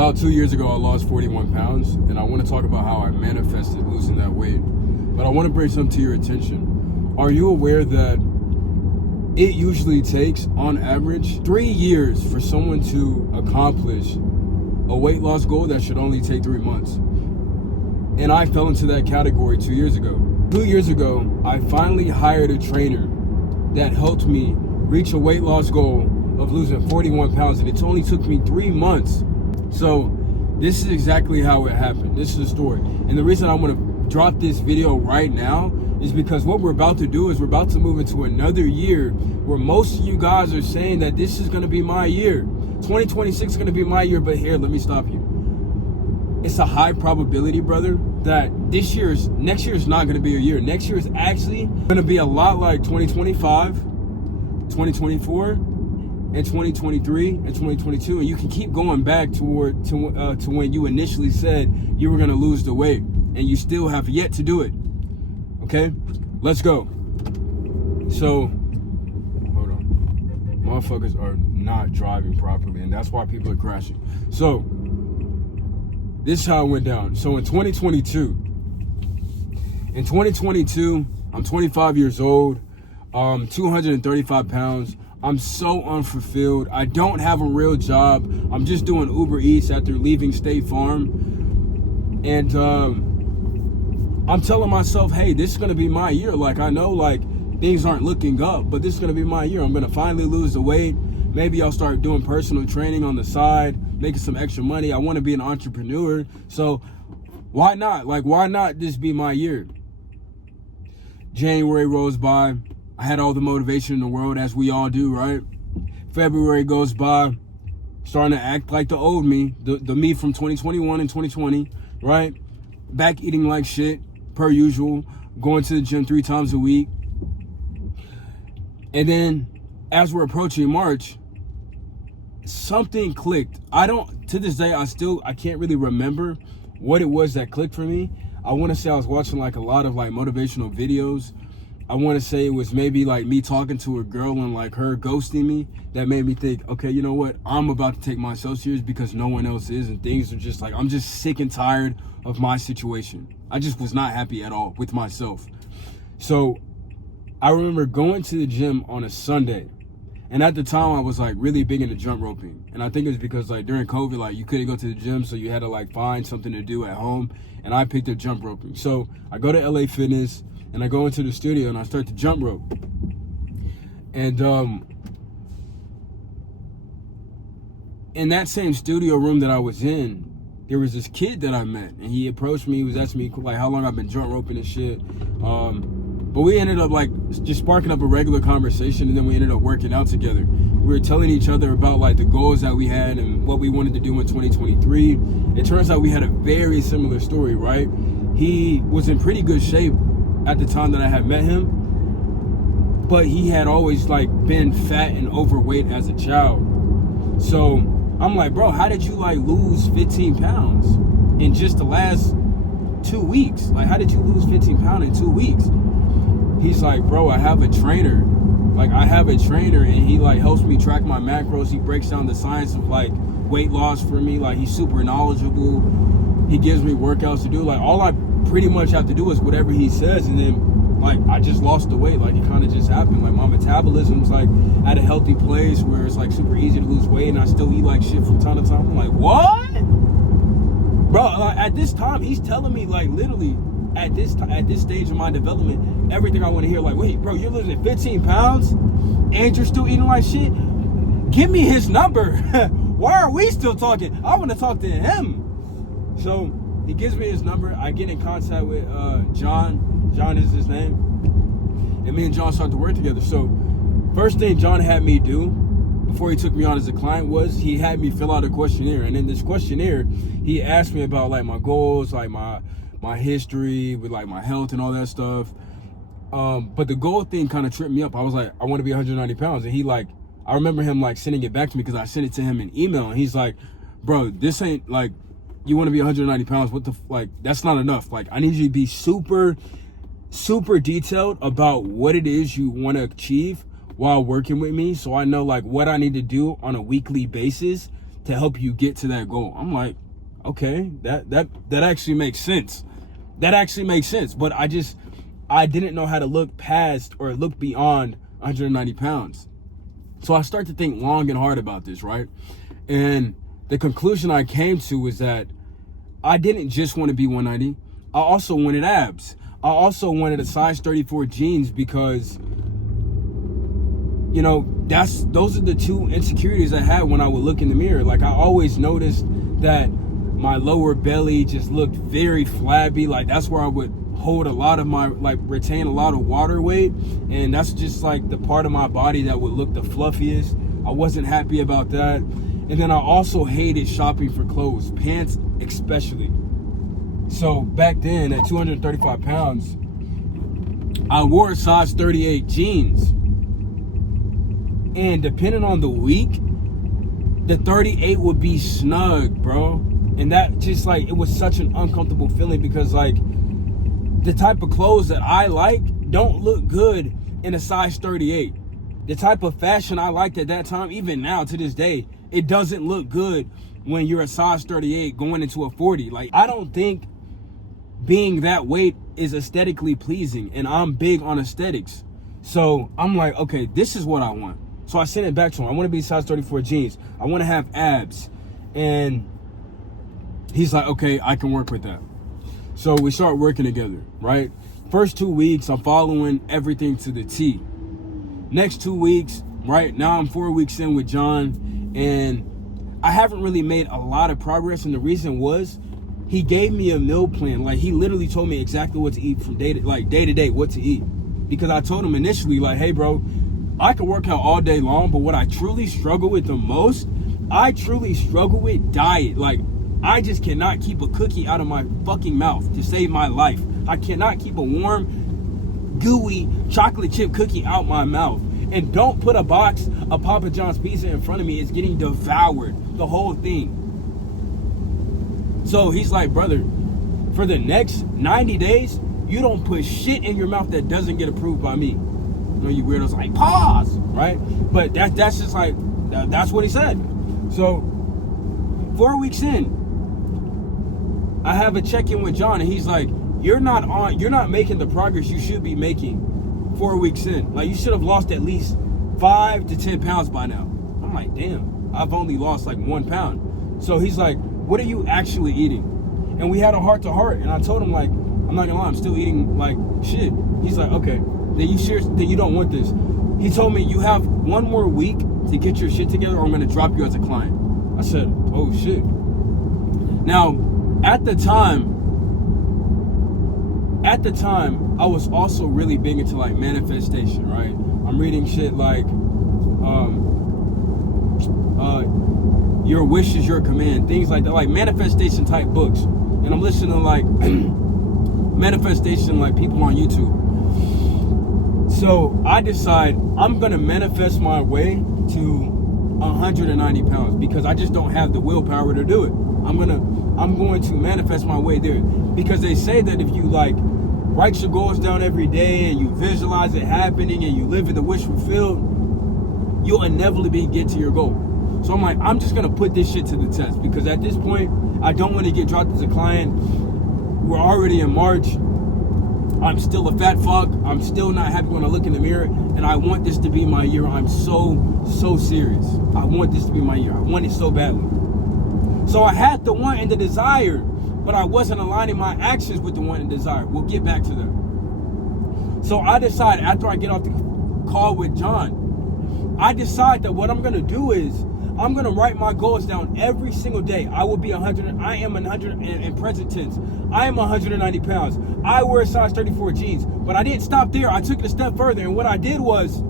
About 2 years ago, I lost 41 pounds, and I want to talk about how I manifested losing that weight. But I want to bring something to your attention. Are you aware that it usually takes, on average, 3 years for someone to accomplish a weight loss goal that should only take 3 months? And I fell into that category 2 years ago. 2 years ago, I finally hired a trainer that helped me reach a weight loss goal of losing 41 pounds, and it only took me 3 months. So this is exactly how it happened. This is the story. And the reason I want to drop this video right now is because what we're about to do is we're about to move into another year where most of you guys are saying that this is going to be my year. 2026 is going to be my year, but here, let me stop you. It's a high probability, brother, that next year is not going to be a year. Next year is actually going to be a lot like 2025, 2024, and 2023 and 2022, and you can keep going back to when you initially said you were going to lose the weight, and you still have yet to do it. Okay, let's go. So, hold on. Motherfuckers are not driving properly, and that's why people are crashing. So, this is how it went down. So in 2022, I'm 25 years old, 235 pounds. I'm so unfulfilled. I don't have a real job. I'm just doing Uber Eats after leaving State Farm. And I'm telling myself, hey, this is going to be my year. Like, I know, like, things aren't looking up, but this is going to be my year. I'm going to finally lose the weight. Maybe I'll start doing personal training on the side, making some extra money. I want to be an entrepreneur. So why not? Like, why not this be my year? January rolls by. I had all the motivation in the world, as we all do, right? February goes by, starting to act like the old me, the me from 2021 and 2020, right? Back eating like shit, per usual, going to the gym 3 times a week. And then, as we're approaching March, something clicked. To this day, I can't really remember what it was that clicked for me. I want to say I was watching like a lot of like motivational videos. I want to say it was maybe like me talking to a girl and like her ghosting me that made me think, okay, you know what? I'm about to take myself serious because no one else is, and things are just like, I'm just sick and tired of my situation. I just was not happy at all with myself. So I remember going to the gym on a Sunday, and at the time I was like really big into jump roping. And I think it was because like during COVID, like you couldn't go to the gym, so you had to like find something to do at home. And I picked up jump roping. So I go to LA Fitness, and I go into the studio and I start to jump rope. And in that same studio room that I was in, there was this kid that I met, and he approached me. He was asking me like how long I've been jump roping and shit. But we ended up like just sparking up a regular conversation, and then we ended up working out together. We were telling each other about like the goals that we had and what we wanted to do in 2023. It turns out we had a very similar story, right? He was in pretty good shape at the time that I had met him, but he had always like been fat and overweight as a child. So I'm like, bro, how did you like lose 15 pounds in just the last 2 weeks? Like, how did you lose 15 pounds in 2 weeks? He's like, bro, I have a trainer. Like, I have a trainer, and he like helps me track my macros. He breaks down the science of like weight loss for me. Like, he's super knowledgeable. He gives me workouts to do. Like, all I pretty much have to do is whatever he says, and then like I just lost the weight. Like, it kind of just happened. Like, my metabolism's like at a healthy place where it's like super easy to lose weight, and I still eat like shit from time to time. I'm like, what? Bro, like, at this time, he's telling me like literally at this stage of my development, everything I want to hear. Like, wait, bro, you're losing 15 pounds and you're still eating like shit? Give me his number. Why are we still talking? I want to talk to him. So he gives me his number. I get in contact with John. John is his name. And me and John start to work together. So first thing John had me do before he took me on as a client was he had me fill out a questionnaire. And in this questionnaire, he asked me about like my goals, like my history with like my health and all that stuff. But the goal thing kind of tripped me up. I was like, I want to be 190 pounds. And he like, I remember him like sending it back to me because I sent it to him in email. And he's like, bro, this ain't like, you want to be 190 pounds. What the, like, that's not enough. Like, I need you to be super, super detailed about what it is you want to achieve while working with me. So I know like what I need to do on a weekly basis to help you get to that goal. I'm like, okay, that actually makes sense. That actually makes sense. But I didn't know how to look past or look beyond 190 pounds. So I start to think long and hard about this, right? And the conclusion I came to was that I didn't just want to be 190. I also wanted abs. I also wanted a size 34 jeans because, you know, those are the two insecurities I had when I would look in the mirror. Like, I always noticed that my lower belly just looked very flabby. Like, that's where I would hold a lot of my, like, retain a lot of water weight. And that's just like the part of my body that would look the fluffiest. I wasn't happy about that. And then I also hated shopping for clothes, pants especially. So back then at 235 pounds, I wore a size 38 jeans. And depending on the week, the 38 would be snug, bro. And that just, like, it was such an uncomfortable feeling because, like, the type of clothes that I like don't look good in a size 38. The type of fashion I liked at that time, even now to this day, it doesn't look good when you're a size 38 going into a 40. Like, I don't think being that weight is aesthetically pleasing, and I'm big on aesthetics. So I'm like, okay, this is what I want. So I sent it back to him. I want to be size 34 jeans. I want to have abs. And he's like, okay, I can work with that. So we start working together, right? First 2 weeks, I'm following everything to the T. Next 2 weeks, right? Now I'm 4 weeks in with John, and I haven't really made a lot of progress. And the reason was, he gave me a meal plan. Like, he literally told me exactly what to eat from day to day, what to eat. Because I told him initially, like, hey, bro, I can work out all day long, but what I truly struggle with the most, I truly struggle with diet. Like, I just cannot keep a cookie out of my fucking mouth to save my life. I cannot keep a warm, gooey chocolate chip cookie out my mouth. And don't put a box of Papa John's pizza in front of me. It's getting devoured, the whole thing. So he's like, brother, for the next 90 days, you don't put shit in your mouth that doesn't get approved by me. You know, you weirdos, like, pause, right? But that's just like, that's what he said. So 4 weeks in, I have a check-in with John, and he's like, you're not making the progress you should be making 4 weeks in. Like, you should have lost at least 5 to 10 pounds by now. I'm like, damn, I've only lost like 1 pound. So he's like, what are you actually eating? And we had a heart-to-heart, and I told him, like, I'm not gonna lie, I'm still eating like shit. He's like, okay, then you don't want this. He told me, you have 1 more week to get your shit together, or I'm gonna drop you as a client. I said, oh shit. Now, at the time, I was also really big into, like, manifestation, right? I'm reading shit like, your wish is your command, things like that, like manifestation type books. And I'm listening to, like, manifestation, like, people on YouTube. So I decide I'm gonna manifest my way to 190 pounds because I just don't have the willpower to do it. I'm going to manifest my way there, because they say that if you, like, write your goals down every day and you visualize it happening and you live in the wish fulfilled, you'll inevitably get to your goal. So I'm like, I'm just gonna put this shit to the test, because at this point, I don't want to get dropped as a client. We're already in March. I'm still a fat fuck. I'm still not happy when I look in the mirror, and I want this to be my year. I'm so serious. I want this to be my year. I want it so badly. So I had the want and the desire, but I wasn't aligning my actions with the want and desire. We'll get back to that. So I decide, after I get off the call with John, I decide that what I'm gonna do is I'm gonna write my goals down every single day. I will be 100. I am 100 in present tense. I am 190 pounds. I wear size 34 jeans, but I didn't stop there. I took it a step further, and what I did was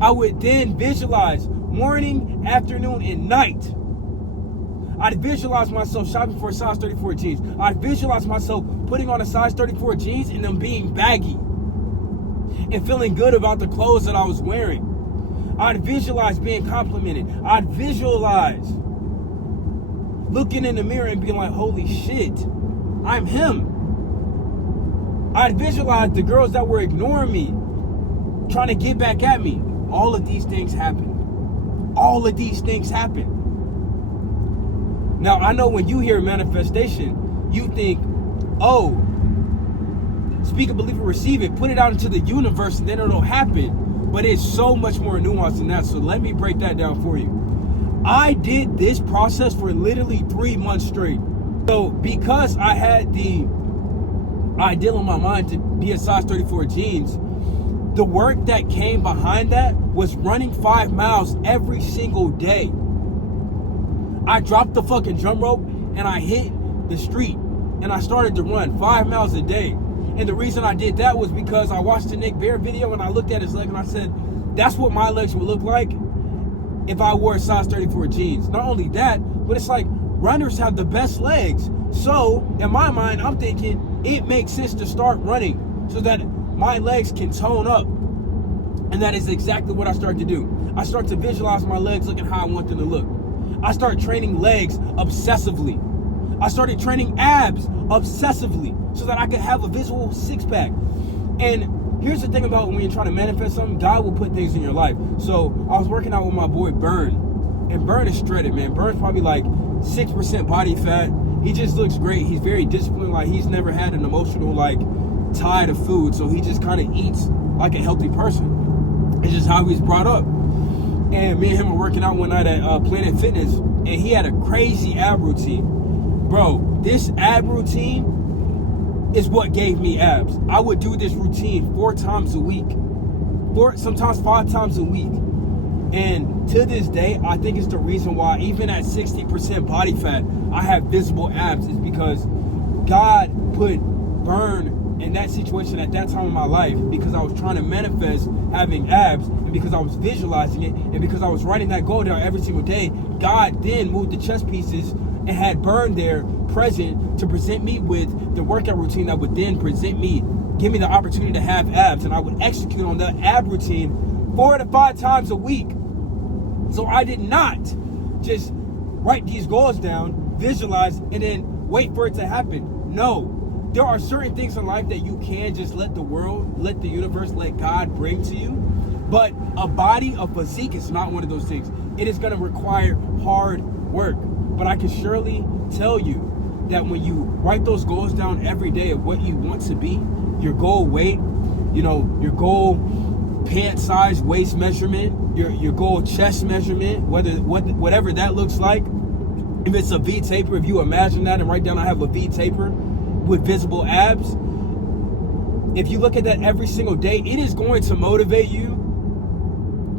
I would then visualize morning, afternoon, and night. I'd visualize myself shopping for a size 34 jeans. I'd visualize myself putting on a size 34 jeans and them being baggy and feeling good about the clothes that I was wearing. I'd visualize being complimented. I'd visualize looking in the mirror and being like, holy shit, I'm him. I'd visualize the girls that were ignoring me, trying to get back at me. All of these things happen. All of these things happen. Now, I know when you hear manifestation, you think, oh, speak it, believe it, receive it, put it out into the universe, and then it'll happen. But it's so much more nuanced than that. So let me break that down for you. I did this process for literally 3 months straight. So because I had the ideal in my mind to be a size 34 jeans, the work that came behind that was running 5 miles every single day. I dropped the fucking drum rope and I hit the street and I started to run 5 miles a day. And the reason I did that was because I watched the Nick Bear video and I looked at his leg and I said, that's what my legs would look like if I wore size 34 jeans. Not only that, but it's like runners have the best legs. So in my mind, I'm thinking it makes sense to start running so that my legs can tone up. And that is exactly what I started to do. I start to visualize my legs looking how I want them to look. I start training legs obsessively. I started training abs obsessively so that I could have a visual six-pack. And here's the thing about when you're trying to manifest something, God will put things in your life. So I was working out with my boy Burn, and Burn is shredded, man. Burn's probably like 6% body fat. He just looks great. He's very disciplined. Like, he's never had an emotional like tie to food, so he just kind of eats like a healthy person. It's just how he's brought up. And me and him were working out one night at Planet Fitness, and he had a crazy ab routine. Bro, this ab routine is what gave me abs. I would do this routine 4 times a week, sometimes 5 times a week. And to this day, I think it's the reason why, even at 60% body fat, I have visible abs, is because God put Burn in that situation at that time of my life because I was trying to manifest having abs, and because I was visualizing it, and because I was writing that goal down every single day. God then moved the chess pieces and had Burn there present to present me with the workout routine that would then give me the opportunity to have abs, and I would execute on that ab routine 4 to 5 times a week. So I did not just write these goals down, visualize, and then wait for it to happen. No. There are certain things in life that you can just let the world, let the universe, let God bring to you. But a body, a physique is not one of those things. It is going to require hard work. But I can surely tell you that when you write those goals down every day of what you want to be, your goal weight, your goal pant size, waist measurement, your goal chest measurement, whatever that looks like. If it's a V taper, if you imagine that and write down I have a V taper with visible abs, if you look at that every single day, it is going to motivate you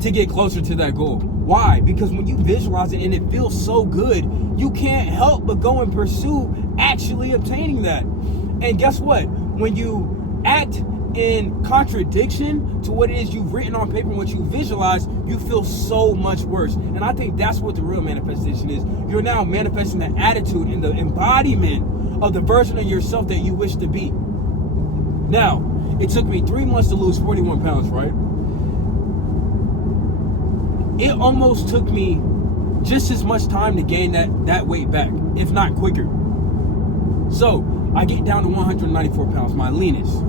to get closer to that goal. Why? Because when you visualize it and it feels so good, you can't help but go and pursue actually obtaining that. And guess what? When you act in contradiction to what it is you've written on paper and what you visualize, you feel so much worse. And I think that's what the real manifestation is. You're now manifesting the attitude and the embodiment of the version of yourself that you wish to be. Now, it took me 3 months to lose 41 pounds, right? It almost took me just as much time to gain that weight back, if not quicker. So, I get down to 194 pounds, my leanest.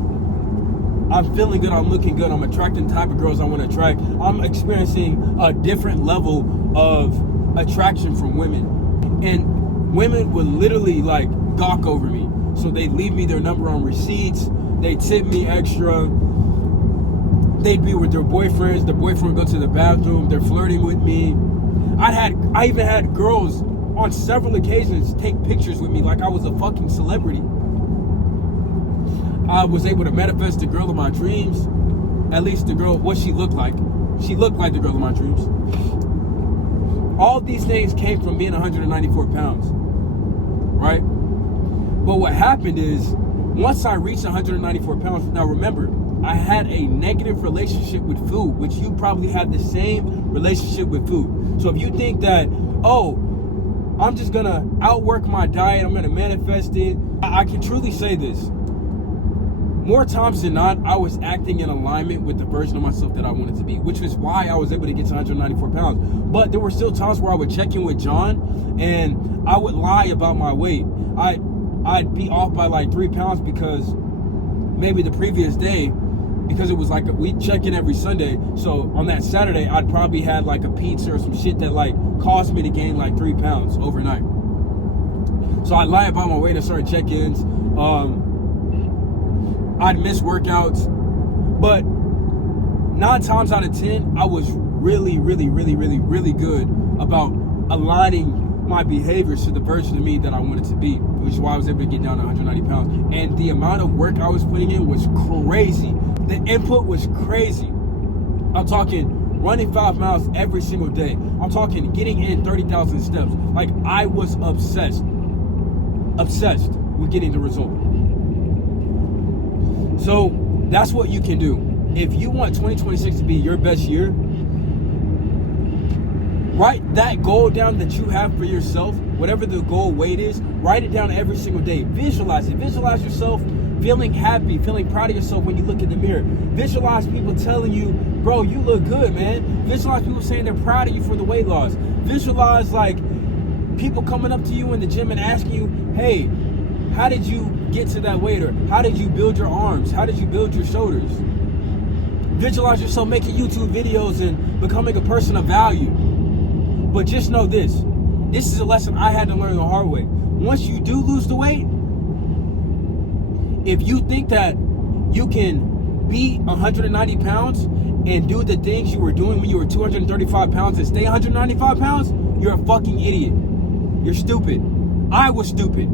I'm feeling good, I'm looking good, I'm attracting the type of girls I want to attract. I'm experiencing a different level of attraction from women. And women would literally like gawk over me. So they leave me their number on receipts, they tip me extra, they'd be with their boyfriends, the boyfriend would go to the bathroom, they're flirting with me. I even had girls on several occasions take pictures with me like I was a fucking celebrity. I was able to manifest the girl of my dreams, at least the girl, what she looked like. She looked like the girl of my dreams. All these things came from being 194 pounds, right? But what happened is, once I reached 194 pounds, now remember, I had a negative relationship with food, which you probably have the same relationship with food. So if you think that, oh, I'm just gonna outwork my diet, I'm gonna manifest it, I can truly say this. More times than not, I was acting in alignment with the version of myself that I wanted to be, which is why I was able to get to 194 pounds. But there were still times where I would check in with John and I would lie about my weight. I'd be off by like 3 pounds because maybe the previous day, because it was like we check in every Sunday. So on that Saturday, I'd probably had like a pizza or some shit that like caused me to gain like 3 pounds overnight. So I lie about my weight at certain check-ins. I'd miss workouts. But 9 times out of 10, I was really good about aligning my behaviors to the version of me that I wanted to be, which is why I was able to get down to 190 pounds. And the amount of work I was putting in was crazy. The input was crazy. I'm talking running 5 miles every single day. I'm talking getting in 30,000 steps. Like, I was obsessed with getting the result. So that's what you can do. If you want 2026 to be your best year, write that goal down that you have for yourself, whatever the goal weight is, write it down every single day. Visualize it. Visualize yourself feeling happy, feeling proud of yourself when you look in the mirror. Visualize people telling you, bro, you look good, man. Visualize people saying they're proud of you for the weight loss. Visualize like people coming up to you in the gym and asking you, hey, how did you get to that weight? Or how did you build your arms? How did you build your shoulders? Visualize yourself making YouTube videos and becoming a person of value. But just know this. This is a lesson I had to learn the hard way. Once you do lose the weight, if you think that you can be 190 pounds and do the things you were doing when you were 235 pounds and stay 195 pounds, you're a fucking idiot. You're stupid. I was stupid.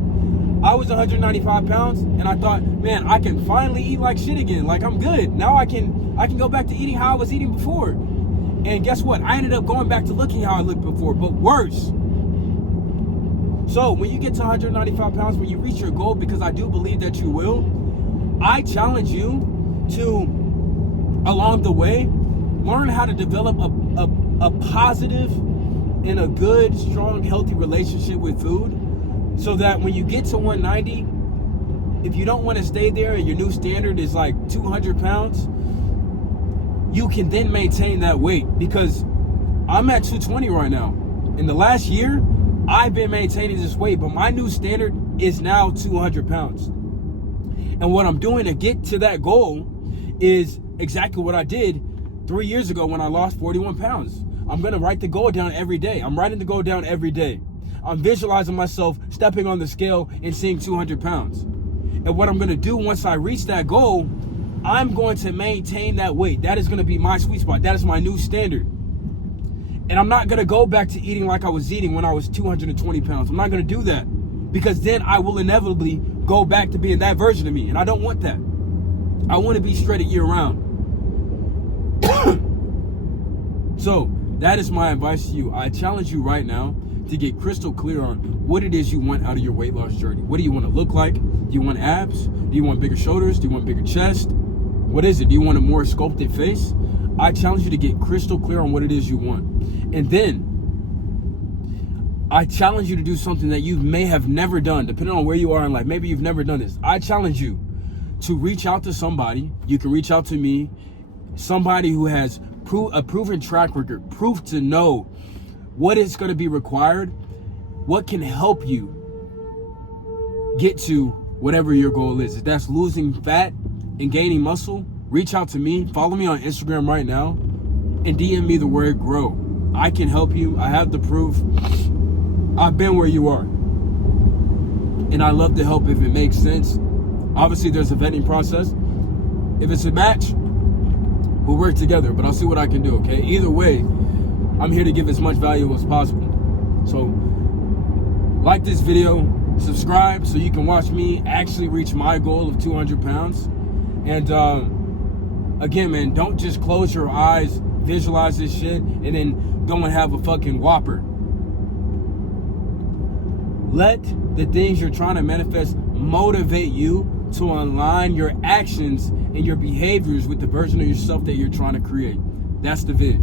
I was 195 pounds and I thought, man, I can finally eat like shit again. Like, I'm good. Now I can go back to eating how I was eating before. And guess what? I ended up going back to looking how I looked before, but worse. So when you get to 195 pounds, when you reach your goal, because I do believe that you will, I challenge you to, along the way, learn how to develop a positive and a good, strong, healthy relationship with food, so that when you get to 190, if you don't want to stay there and your new standard is like 200 pounds, you can then maintain that weight. Because I'm at 220 right now. In the last year, I've been maintaining this weight, but my new standard is now 200 pounds. And what I'm doing to get to that goal is exactly what I did 3 years ago when I lost 41 pounds. I'm going to write the goal down every day. I'm writing the goal down every day. I'm visualizing myself stepping on the scale and seeing 200 pounds. And what I'm going to do once I reach that goal, I'm going to maintain that weight. That is going to be my sweet spot. That is my new standard. And I'm not going to go back to eating like I was eating when I was 220 pounds. I'm not going to do that, because then I will inevitably go back to being that version of me. And I don't want that. I want to be shredded year round. So that is my advice to you. I challenge you right now to get crystal clear on what it is you want out of your weight loss journey. What do you want to look like? Do you want abs? Do you want bigger shoulders? Do you want bigger chest? What is it? Do you want a more sculpted face? I challenge you to get crystal clear on what it is you want. And then I challenge you to do something that you may have never done, depending on where you are in life. Maybe you've never done this. I challenge you to reach out to somebody. You can reach out to me, somebody who has a proven track record, proof to know what is going to be required, what can help you get to whatever your goal is. If that's losing fat and gaining muscle, reach out to me. Follow me on Instagram right now and DM me the word grow. I can help you. I have the proof. I've been where you are. And I love to help if it makes sense. Obviously, there's a vetting process. If it's a match, we'll work together, but I'll see what I can do, okay? Either way, I'm here to give as much value as possible. So, like this video, subscribe so you can watch me actually reach my goal of 200 pounds. And again, man, don't just close your eyes, visualize this shit, and then go and have a fucking Whopper. Let the things you're trying to manifest motivate you to align your actions and your behaviors with the version of yourself that you're trying to create. That's the vid.